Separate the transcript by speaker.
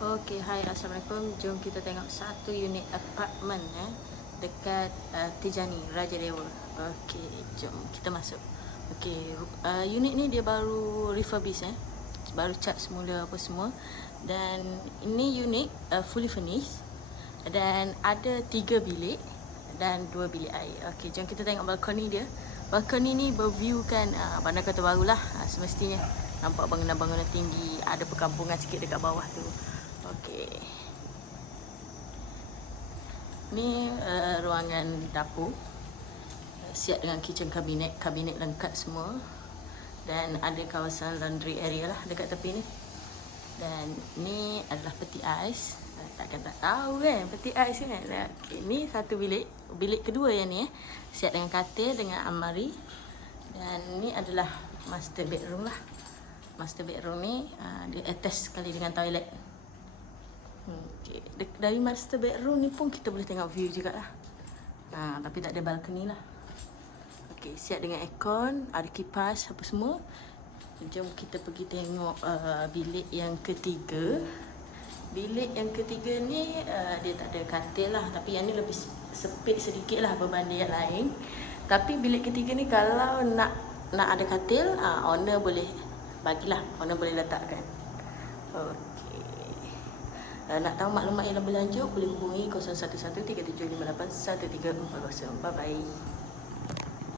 Speaker 1: Okey, hai Assalamualaikum. Jom kita tengok satu unit apartment eh dekat uh, Tijani, Raja Dewa. Okey, jom kita masuk. Okey, uh, unit ni dia baru refurbish eh. Baru cat semula apa semua. Dan ini unit uh, fully furnished dan ada tiga bilik dan dua bilik air. Okey, jom kita tengok balkoni dia. Balkoni ni berviewkan uh, Bandar Kota Baru lah uh, semestinya. Nampak bangunan-bangunan tinggi, ada perkampungan sikit dekat bawah tu. Okey. Ni uh, ruangan dapur. Siap dengan kitchen cabinet, kabinet lengkap semua. Dan ada kawasan laundry area lah dekat tepi ni. Dan ni adalah peti ais. Uh, takkan tak tahu kan peti ais ni kan. Okey, ni satu bilik. Bilik kedua yang ni eh. Siap dengan katil dengan almari. Dan ni adalah master bedroom lah. Master bedroom ni uh, dia attach sekali dengan toilet. Okay. Dari master bedroom ni pun kita boleh tengok view juga lah. Ha, tapi tak ada balcony lah. Okay, siap dengan aircon, ada kipas apa semua. Jom kita pergi tengok uh, bilik yang ketiga. Bilik yang ketiga ni uh, dia tak ada katil lah. Tapi yang ni lebih sepit sedikit lah berbanding yang lain. Tapi bilik ketiga ni kalau nak nak ada katil, uh, owner boleh bagilah. Owner boleh letakkan. Okay. Uh, nak tahu maklumat yang lebih lanjut boleh hubungi 0113758134 Bye bye.